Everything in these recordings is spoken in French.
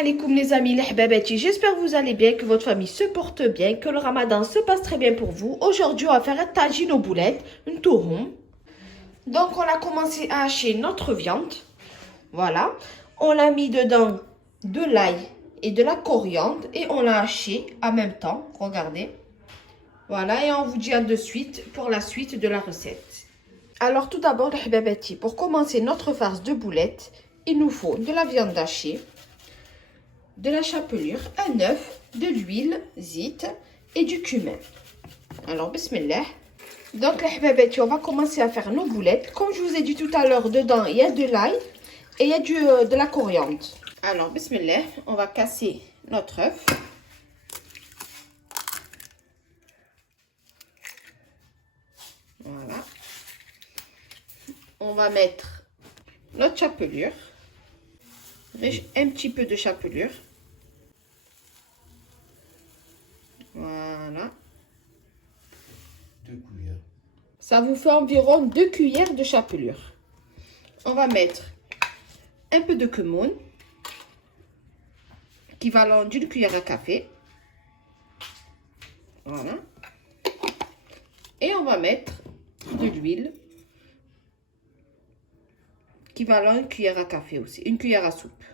alaikum les amis, les hababati. J'espère que vous allez bien, que votre famille se porte bien, que le ramadan se passe très bien pour vous. Aujourd'hui, on va faire un tagine aux boulettes, une touroum. Donc, on a commencé à hacher notre viande. Voilà. On a mis dedans de l'ail et de la coriandre et on l'a haché en même temps. Regardez. Voilà, et on vous dit à de suite pour la suite de la recette. Alors, tout d'abord, les hababati, pour commencer notre farce de boulettes, il nous faut de la viande hachée, de la chapelure, un œuf, de l'huile, zit et du cumin. Alors, bismillah. Donc, les hababati, on va commencer à faire nos boulettes. Comme je vous ai dit tout à l'heure, dedans, il y a de l'ail et il y a de la coriandre. Alors, bismillah, on va casser notre œuf. Voilà. On va mettre notre chapelure. Un petit peu de chapelure. Voilà. 2 cuillères. Ça vous fait environ 2 cuillères de chapelure. On va mettre un peu de cumin, équivalent d'une cuillère à café. Voilà. Et on va mettre de l'huile, équivalent une cuillère à café aussi, une cuillère à soupe.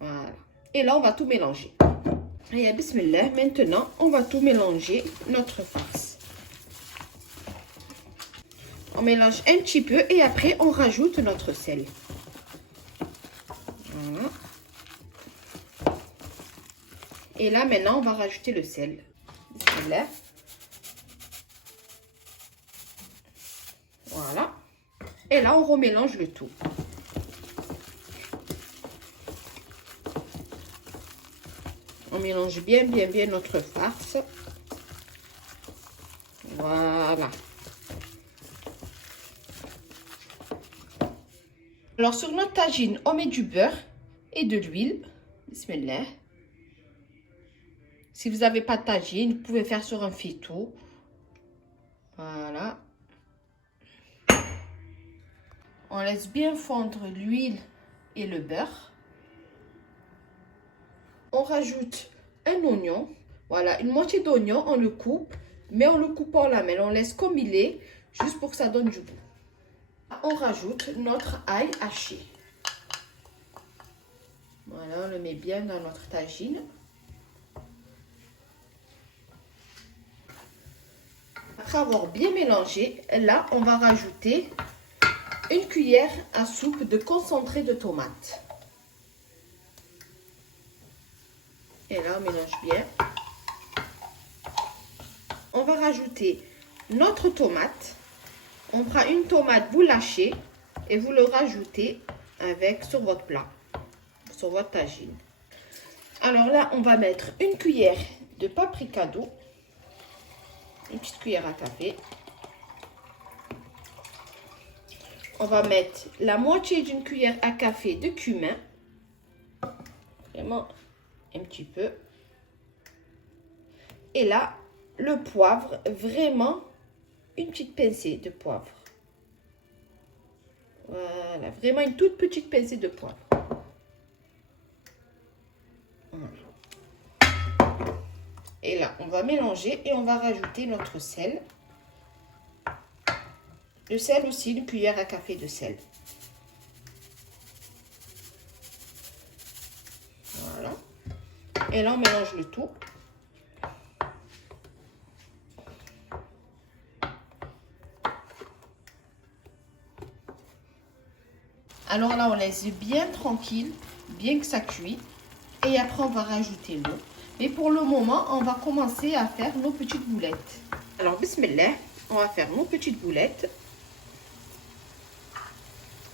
Voilà. Et là, on va tout mélanger. Et bismillah, maintenant, on va tout mélanger notre farce. On mélange un petit peu et après, on rajoute notre sel. Voilà. Et là, maintenant, on va rajouter le sel. Bismillah. Voilà. Et là, on remélange le tout. On mélange bien notre farce. Voilà. Alors, sur notre tagine, on met du beurre et de l'huile. Bismillah. Si vous n'avez pas de tagine, vous pouvez faire sur un fouetteur. Voilà. On laisse bien fondre l'huile et le beurre. On rajoute un oignon. Voilà, une moitié d'oignon, on le coupe. Mais on le coupe pas en lamelles. On laisse comme il est, juste pour que ça donne du goût. On rajoute notre ail haché. Voilà, on le met bien dans notre tagine. Après avoir bien mélangé, là, on va rajouter une cuillère à soupe de concentré de tomate. Et là, on mélange bien. On va rajouter notre tomate. On prend une tomate, vous lâchez et vous le rajoutez sur votre plat, sur votre tagine. Alors là, on va mettre une cuillère de paprika doux, une petite cuillère à café. On va mettre la moitié d'une cuillère à café de cumin, vraiment un petit peu. Et là, le poivre, vraiment une petite pincée de poivre. Voilà, vraiment une toute petite pincée de poivre. Voilà. Et là, on va mélanger et on va rajouter notre sel. Le sel aussi, une cuillère à café de sel. Voilà. Et là, on mélange le tout. Alors là, on laisse bien tranquille, bien que ça cuit. Et après, on va rajouter l'eau. Mais pour le moment, on va commencer à faire nos petites boulettes. Alors, bismillah, on va faire nos petites boulettes.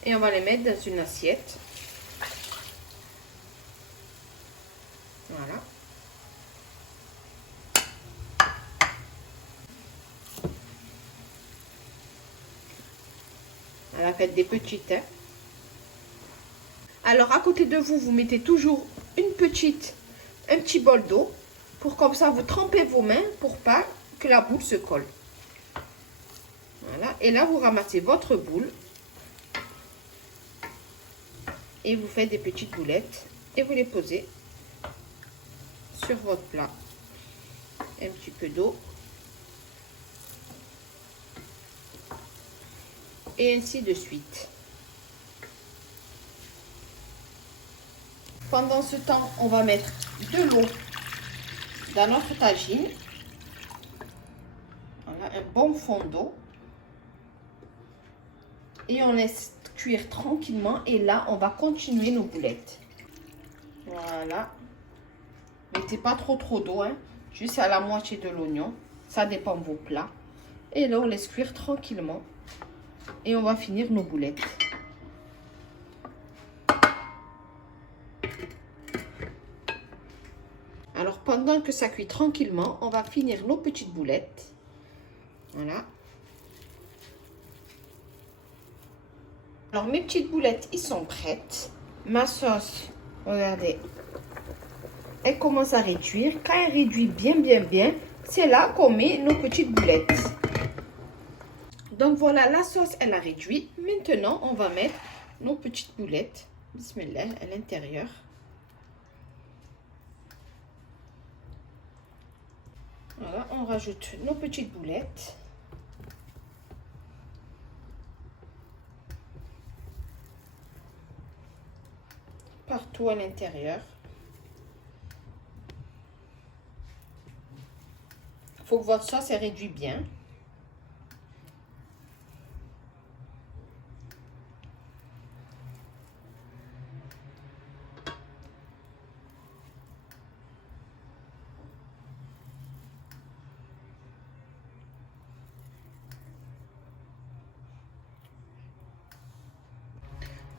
Et on va les mettre dans une assiette. Voilà. Voilà, faites des petites, hein. Alors, à côté de vous, vous mettez toujours un petit bol d'eau. Pour comme ça, vous trempez vos mains pour pas que la boule se colle. Voilà. Et là, vous ramassez votre boule. Et vous faites des petites boulettes. et vous les posez sur votre plat. Un petit peu d'eau. Et ainsi de suite. Pendant ce temps, on va mettre de l'eau dans notre tagine. Voilà, un bon fond d'eau. Et on laisse cuire tranquillement. Et là, on va continuer nos boulettes. Voilà. Mettez pas trop d'eau, hein. Juste à la moitié de l'oignon. Ça dépend de vos plats. Et là, on laisse cuire tranquillement. Et on va finir nos boulettes. Alors, pendant que ça cuit tranquillement, on va finir nos petites boulettes. Voilà. Alors, mes petites boulettes, ils sont prêtes. Ma sauce, regardez, elle commence à réduire. Quand elle réduit bien, c'est là qu'on met nos petites boulettes. Donc, voilà, la sauce, elle a réduit. Maintenant, on va mettre nos petites boulettes. Bismillah, à l'intérieur. Voilà, on rajoute nos petites boulettes. Partout à l'intérieur. Il faut que votre sauce elle réduit bien.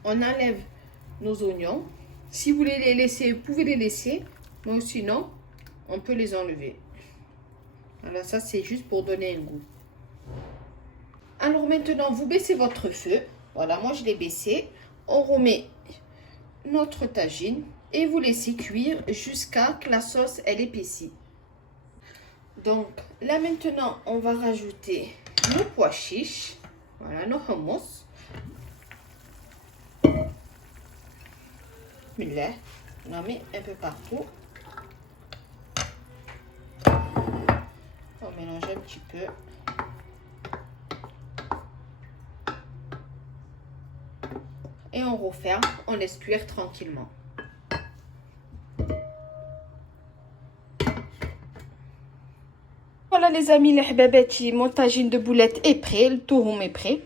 On enlève nos oignons. Si vous voulez les laisser, vous pouvez les laisser. Mais sinon, on peut les enlever. Voilà, ça c'est juste pour donner un goût. Alors maintenant, vous baissez votre feu. Voilà, moi je l'ai baissé. On remet notre tagine et vous laissez cuire jusqu'à que la sauce elle épaissit. Donc là maintenant, on va rajouter nos pois chiches. Voilà, nos hummus. Là, on en met un peu partout. On mélange un petit peu. Et on referme, on laisse cuire tranquillement. Voilà les amis, les hababati, mon tagine de boulettes est prêt, le touroum est prêt.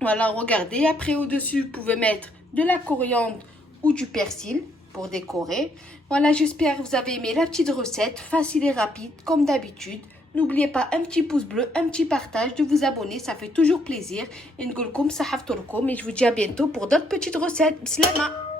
Voilà, regardez, après au-dessus, vous pouvez mettre de la coriandre ou du persil pour décorer. Voilà, j'espère que vous avez aimé la petite recette, facile et rapide, comme d'habitude. N'oubliez pas un petit pouce bleu, un petit partage, de vous abonner, ça fait toujours plaisir. Et je vous dis à bientôt pour d'autres petites recettes. Bislama.